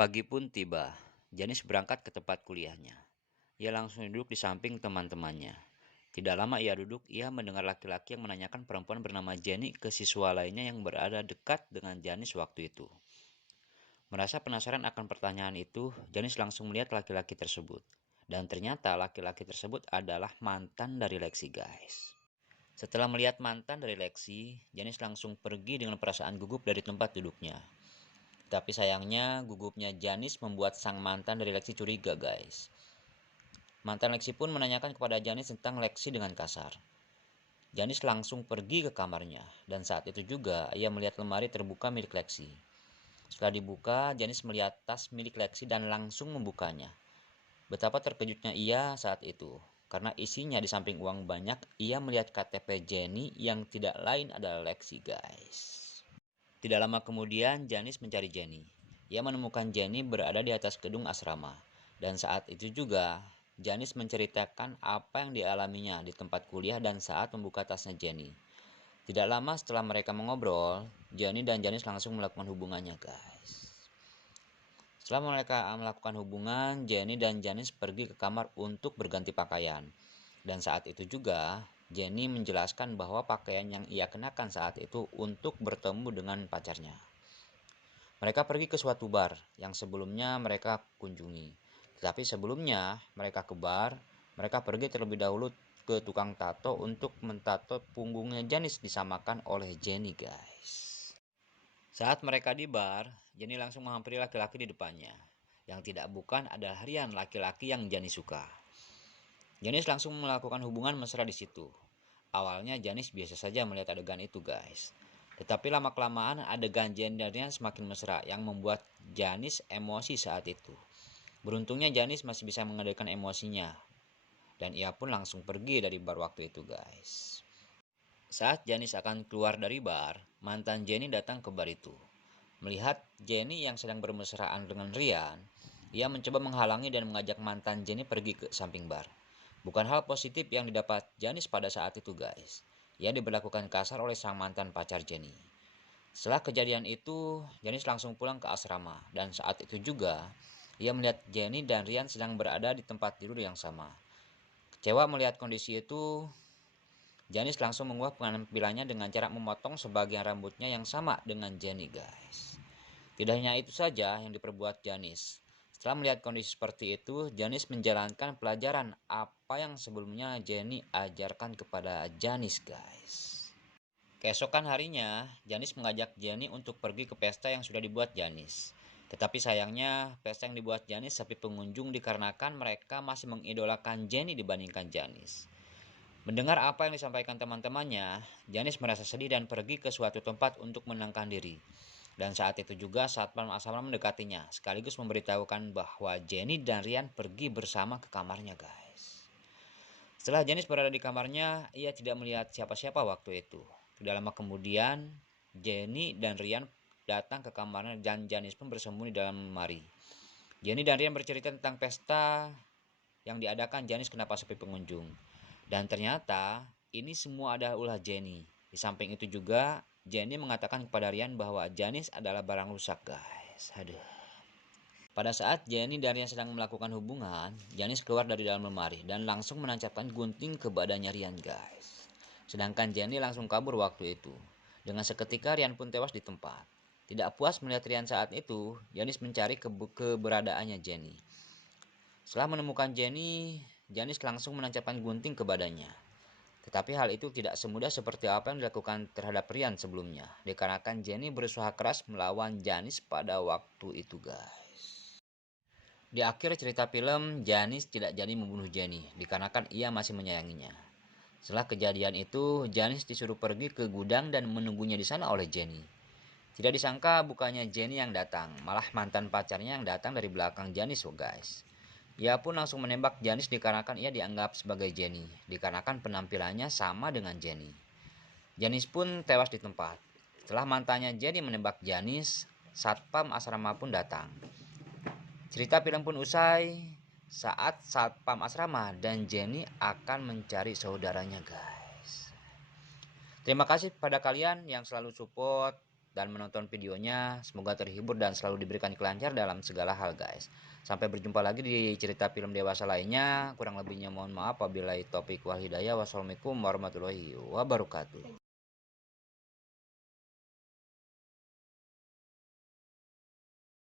Pagi pun tiba. Janis berangkat ke tempat kuliahnya. Ia langsung duduk di samping teman-temannya. Tidak lama ia duduk, ia mendengar laki-laki yang menanyakan perempuan bernama Jenny ke siswa lainnya yang berada dekat dengan Janis waktu itu. Merasa penasaran akan pertanyaan itu, Janis langsung melihat laki-laki tersebut. Dan ternyata laki-laki tersebut adalah mantan dari Lexi, guys. Setelah melihat mantan dari Lexi, Janis langsung pergi dengan perasaan gugup dari tempat duduknya. Tapi sayangnya gugupnya Janis membuat sang mantan dari Lexi curiga, guys. Mantan Lexi pun menanyakan kepada Janis tentang Lexi dengan kasar. Janis langsung pergi ke kamarnya, dan saat itu juga ia melihat lemari terbuka milik Lexi. Setelah dibuka, Janis melihat tas milik Lexi dan langsung membukanya. Betapa terkejutnya ia saat itu, karena isinya di samping uang banyak, ia melihat KTP Jenny yang tidak lain adalah Lexi, guys. Tidak lama kemudian, Janis mencari Jenny. Ia menemukan Jenny berada di atas gedung asrama. Dan saat itu juga, Janis menceritakan apa yang dialaminya di tempat kuliah dan saat membuka tasnya Jenny. Tidak lama setelah mereka mengobrol, Jenny dan Janis langsung melakukan hubungannya, guys. Setelah mereka melakukan hubungan, Jenny dan Janis pergi ke kamar untuk berganti pakaian. Dan saat itu juga, Jenny menjelaskan bahwa pakaian yang ia kenakan saat itu untuk bertemu dengan pacarnya. Mereka pergi ke suatu bar yang sebelumnya mereka kunjungi. Tetapi sebelumnya mereka ke bar, mereka pergi terlebih dahulu ke tukang tato untuk mentato punggungnya Janis disamakan oleh Jenny, guys. Saat mereka di bar, Jenny langsung menghampiri laki-laki di depannya. Yang tidak bukan adalah Rian, laki-laki yang Janis suka. Janis langsung melakukan hubungan mesra di situ. Awalnya Janis biasa saja melihat adegan itu, guys. Tetapi lama-kelamaan adegan Jenny dan Rian semakin mesra yang membuat Janis emosi saat itu. Beruntungnya Janis masih bisa mengendalikan emosinya. Dan ia pun langsung pergi dari bar waktu itu, guys. Saat Janis akan keluar dari bar, mantan Jenny datang ke bar itu. Melihat Jenny yang sedang bermesraan dengan Rian, ia mencoba menghalangi dan mengajak mantan Jenny pergi ke samping bar. Bukan hal positif yang didapat Janis pada saat itu, guys. Ia diberlakukan kasar oleh sang mantan pacar Jenny. Setelah kejadian itu, Janis langsung pulang ke asrama. Dan saat itu juga, ia melihat Jenny dan Rian sedang berada di tempat tidur yang sama. Kecewa melihat kondisi itu, Janis langsung mengubah penampilannya dengan cara memotong sebagian rambutnya yang sama dengan Jenny, guys. Tidak hanya itu saja yang diperbuat Janis. Setelah melihat kondisi seperti itu, Janis menjalankan pelajaran apa yang sebelumnya Jenny ajarkan kepada Janis, guys. Keesokan harinya, Janis mengajak Jenny untuk pergi ke pesta yang sudah dibuat Janis. Tetapi sayangnya, pesta yang dibuat Janis sepi pengunjung dikarenakan mereka masih mengidolakan Jenny dibandingkan Janis. Mendengar apa yang disampaikan teman-temannya, Janis merasa sedih dan pergi ke suatu tempat untuk menenangkan diri. Dan saat itu juga satpam asrama mendekatinya, sekaligus memberitahukan bahwa Jenny dan Rian pergi bersama ke kamarnya, guys. Setelah Janis berada di kamarnya, ia tidak melihat siapa-siapa waktu itu. Tidak lama kemudian, Jenny dan Rian datang ke kamarnya dan Janis pun bersembunyi dalam lemari. Jenny dan Rian bercerita tentang pesta yang diadakan Janis kenapa sepi pengunjung. Dan ternyata ini semua adalah ulah Jenny. Di samping itu juga, Jenny mengatakan kepada Rian bahwa Janis adalah barang rusak, guys. Aduh. Pada saat Jenny dan Rian sedang melakukan hubungan, Janis keluar dari dalam lemari dan langsung menancapkan gunting ke badannya Rian, guys. Sedangkan Jenny langsung kabur waktu itu. Dengan seketika Rian pun tewas di tempat. Tidak puas melihat Rian saat itu, Janis mencari keberadaannya Jenny. Setelah menemukan Jenny, Janis langsung menancapkan gunting ke badannya. Tetapi hal itu tidak semudah seperti apa yang dilakukan terhadap Rian sebelumnya, dikarenakan Jenny berusaha keras melawan Janis pada waktu itu, guys. Di akhir cerita film, Janis tidak jadi membunuh Jenny, dikarenakan ia masih menyayanginya. Setelah kejadian itu, Janis disuruh pergi ke gudang dan menunggunya di sana oleh Jenny. Tidak disangka bukannya Jenny yang datang, malah mantan pacarnya yang datang dari belakang Janis, guys. Ia pun langsung menembak Janis dikarenakan ia dianggap sebagai Jenny, dikarenakan penampilannya sama dengan Jenny. Janis pun tewas di tempat. Setelah mantannya Jenny menembak Janis, satpam asrama pun datang. Cerita film pun usai saat satpam asrama dan Jenny akan mencari saudaranya, guys. Terima kasih pada kalian yang selalu support dan menonton videonya. Semoga terhibur dan selalu diberikan kelancaran dalam segala hal, guys. Sampai berjumpa lagi di cerita film dewasa lainnya. Kurang lebihnya mohon maaf. Wabillahi taufiq wal hidayah. Wassalamualaikum warahmatullahi wabarakatuh.